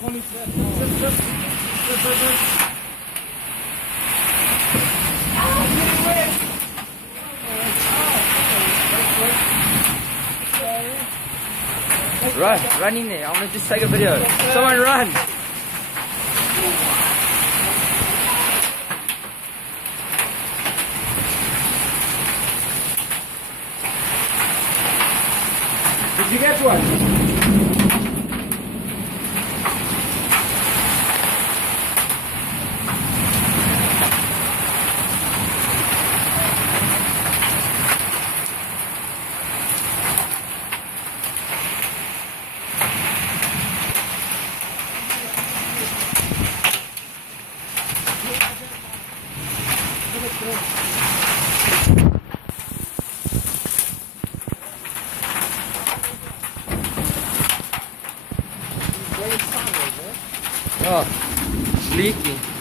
Run in there. I'm gonna just take a video. Someone run. Did you get one? Oh, it's leaking.